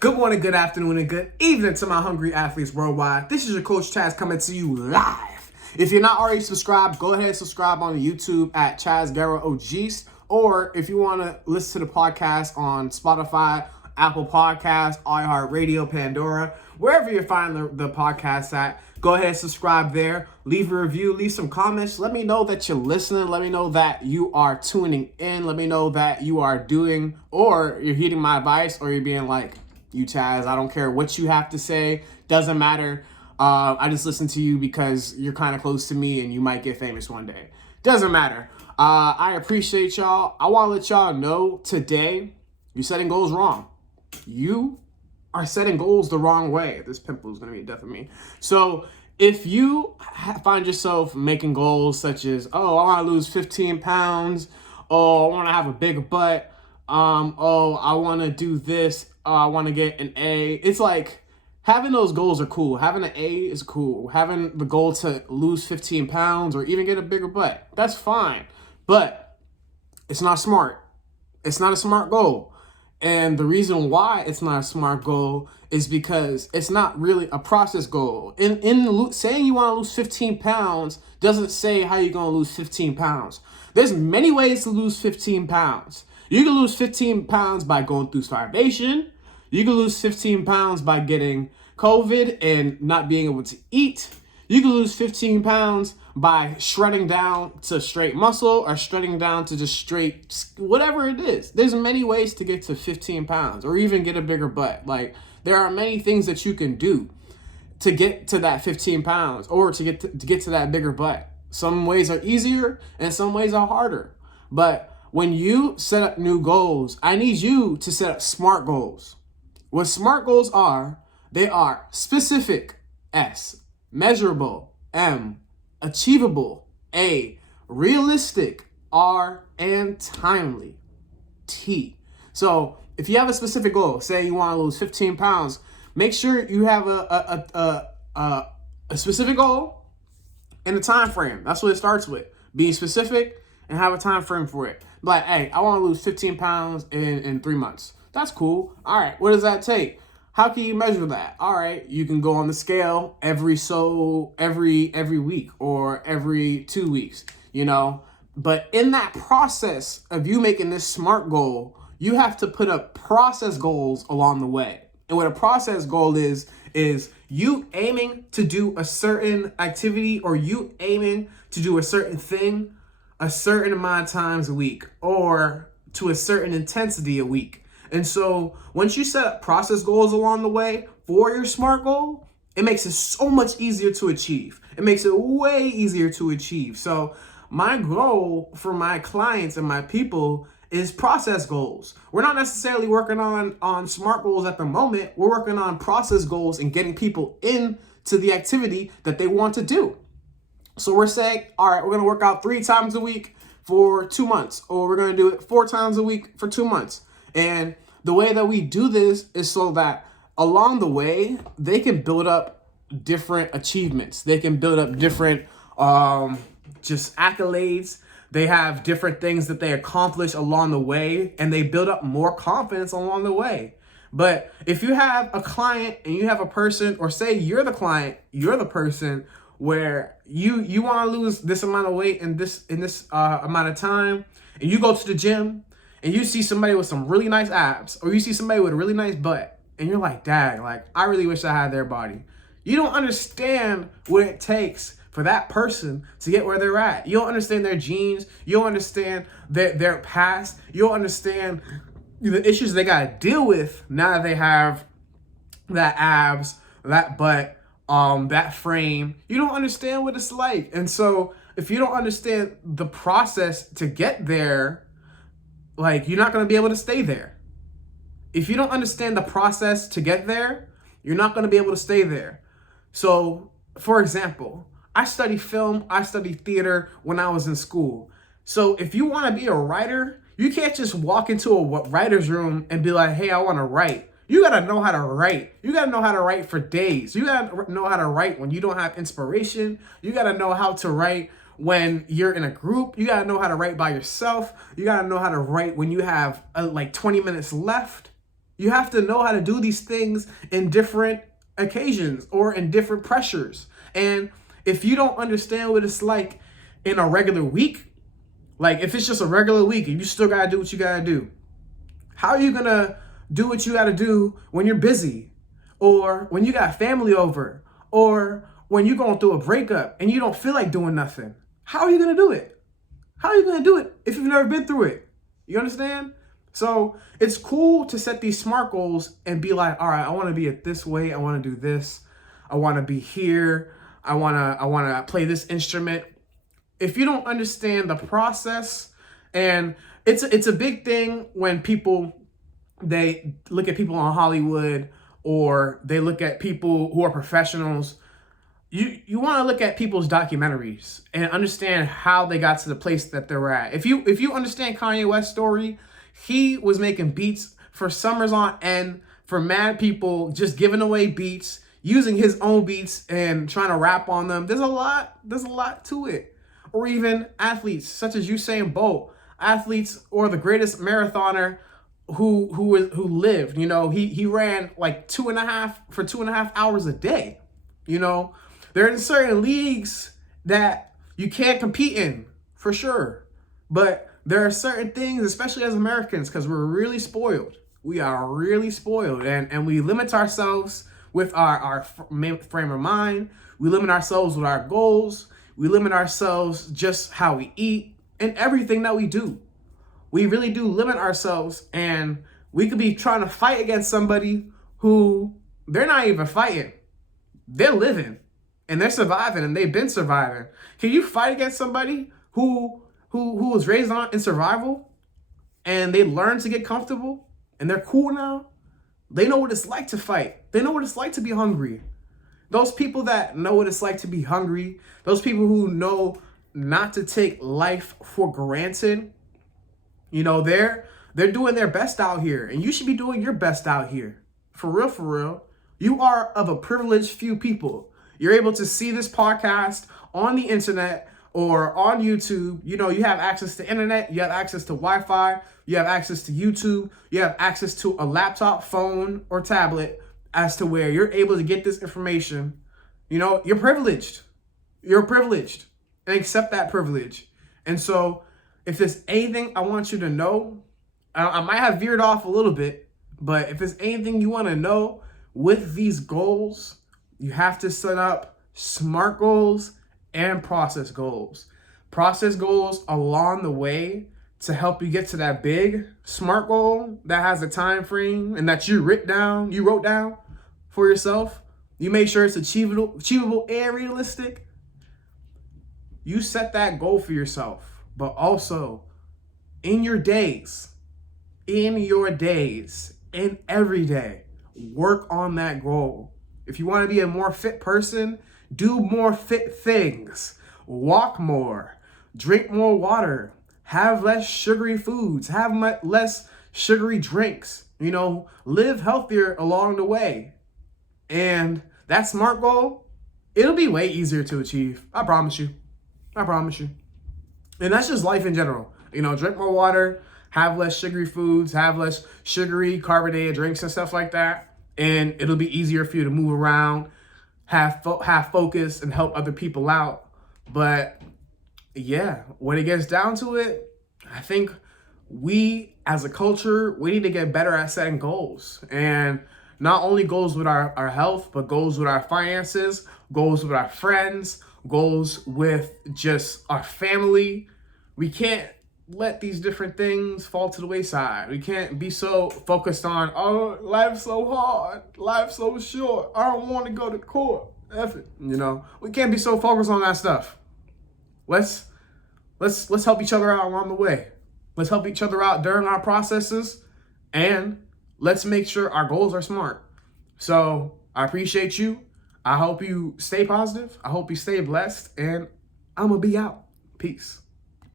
Good morning, good afternoon, and good evening to my hungry athletes worldwide. This is your coach Chaz coming to you live. If you're not already subscribed, go ahead and subscribe on YouTube at Chaz Guerra-Ogiste. Or if you want to listen to the podcast on Spotify, Apple Podcasts, iHeartRadio, Pandora, wherever you find the podcast at, go ahead and subscribe there. Leave a review, leave some comments. Let me know that you're listening. Let me know that you are tuning in. Let me know that you are doing, or you're heeding my advice, or you're being like, you Chaz, I don't care what you have to say. Doesn't matter. I just listen to you because you're kind of close to me and you might get famous one day. Doesn't matter. I appreciate y'all. I want to let y'all know today, you're setting goals wrong. You are setting goals the wrong way. This pimple is going to be a death of me. So if you find yourself making goals such as, oh, I want to lose 15 pounds. Oh, I want to have a big butt. Oh, I want to do this. I want to get an A. It's like having those goals are cool. Having an A is cool. Having the goal to lose 15 pounds or even get a bigger butt, that's fine. But it's not smart. It's not a smart goal. And the reason why it's not a smart goal is because it's not really a process goal. In saying you want to lose 15 pounds doesn't say how you're going to lose 15 pounds. There's many ways to lose 15 pounds. You can lose 15 pounds by going through starvation. You can lose 15 pounds by getting COVID and not being able to eat. You can lose 15 pounds by shredding down to straight muscle or shredding down to just straight, whatever it is. There's many ways to get to 15 pounds or even get a bigger butt. Like, there are many things that you can do to get to that 15 pounds or to get to that bigger butt. Some ways are easier and some ways are harder. But when you set up new goals, I need you to set up SMART goals. What SMART goals are, they are specific, S, measurable, M, achievable, A, realistic, R, and timely, T. So if you have a specific goal, say you want to lose 15 pounds, make sure you have a specific goal and a time frame. That's what it starts with. Being specific and have a time frame for it. Like, hey, I want to lose 15 pounds in 3 months. That's cool. All right, what does that take? How can you measure that? All right, you can go on the scale every week or every 2 weeks, you know. But in that process of you making this SMART goal, you have to put up process goals along the way. And what a process goal is you aiming to do a certain activity or you aiming to do a certain thing a certain amount of times a week or to a certain intensity a week. And so once you set up process goals along the way for your SMART goal, it makes it so much easier to achieve. It makes it way easier to achieve. So my goal for my clients and my people is process goals. We're not necessarily working on SMART goals at the moment. We're working on process goals and getting people into the activity that they want to do. So we're saying, all right, we're going to work out 3 times a week for 2 months, or we're going to do it 4 times a week for 2 months. And the way that we do this is so that along the way, they can build up different achievements. They can build up different just accolades. They have different things that they accomplish along the way, and they build up more confidence along the way. But if you have a client and you have a person, or say you're the client, you're the person where you want to lose this amount of weight in this amount of time, and you go to the gym and you see somebody with some really nice abs, or you see somebody with a really nice butt, and you're like, dang, like, I really wish I had their body. You don't understand what it takes for that person to get where they're at. You don't understand their genes. You don't understand their past. You don't understand the issues they got to deal with now that they have that abs, that butt, that frame. You don't understand what it's like. And so if you don't understand the process to get there, like, you're not going to be able to stay there. If you don't understand the process to get there, you're not going to be able to stay there. So, for example, I studied film, I studied theater when I was in school. So if you want to be a writer, you can't just walk into a writer's room and be like, hey, I want to write. You got to know how to write. You got to know how to write for days. You got to know how to write when you don't have inspiration. You got to know how to write when you're in a group. You got to know how to write by yourself. You got to know how to write when you have like 20 minutes left. You have to know how to do these things in different occasions or in different pressures. And if you don't understand what it's like in a regular week, like if it's just a regular week and you still got to do what you got to do, how are you going to do what you got to do when you're busy, or when you got family over, or when you're going through a breakup and you don't feel like doing nothing? How are you going to do it? How are you going to do it if you've never been through it? You understand? So it's cool to set these SMART goals and be like, all right, I want to be at this way. I want to do this. I want to be here. I want to play this instrument. If you don't understand the process, and it's a big thing when they look at people on Hollywood, or they look at people who are professionals. You want to look at people's documentaries and understand how they got to the place that they're at. If you understand Kanye West's story, he was making beats for summers on end for mad people, just giving away beats, using his own beats and trying to rap on them. There's a lot to it. Or even athletes such as Usain Bolt, athletes or the greatest marathoner who lived. You know, he ran like 2.5 hours a day. You know, there are certain leagues that you can't compete in for sure, but there are certain things, especially as Americans, because we're really spoiled. We are really spoiled, and we limit ourselves with our frame of mind. We limit ourselves with our goals. We limit ourselves just how we eat and everything that we do. We really do limit ourselves, and we could be trying to fight against somebody who they're not even fighting. They're living and they're surviving, and they've been surviving. Can you fight against somebody who was raised in survival, and they learned to get comfortable, and they're cool now? They know what it's like to fight. They know what it's like to be hungry. Those people that know what it's like to be hungry, those people who know not to take life for granted, you know, they're doing their best out here, and you should be doing your best out here. For real, for real. You are of a privileged few people. You're able to see this podcast on the internet or on YouTube. You know, you have access to internet, you have access to Wi-Fi, you have access to YouTube, you have access to a laptop, phone, or tablet, as to where you're able to get this information. You know, you're privileged. You're privileged, and accept that privilege. And so if there's anything I want you to know, I might have veered off a little bit, but if there's anything you want to know with these goals, you have to set up SMART goals and process goals. Process goals along the way to help you get to that big SMART goal that has a time frame and that you wrote down for yourself. You make sure it's achievable and realistic. You set that goal for yourself, but also in your days, and every day, work on that goal. If you want to be a more fit person, do more fit things. Walk more, drink more water, have less sugary foods, have less sugary drinks, you know, live healthier along the way. And that SMART goal, it'll be way easier to achieve. I promise you. And that's just life in general. You know, drink more water, have less sugary foods, have less sugary carbonated drinks and stuff like that. And it'll be easier for you to move around, have focus, and help other people out. But yeah, when it gets down to it, I think we as a culture, we need to get better at setting goals. And not only goals with our health, but goals with our finances, goals with our friends, goals with just our family. We can't let these different things fall to the wayside. We can't be so focused on, oh, life's so hard, life's so short, I don't want to go to court. F it, you know. We can't be so focused on that stuff. Let's help each other out along the way. Let's help each other out during our processes, and let's make sure our goals are SMART. So I appreciate you. I hope you stay positive. I hope you stay blessed, and I'm gonna be out. Peace.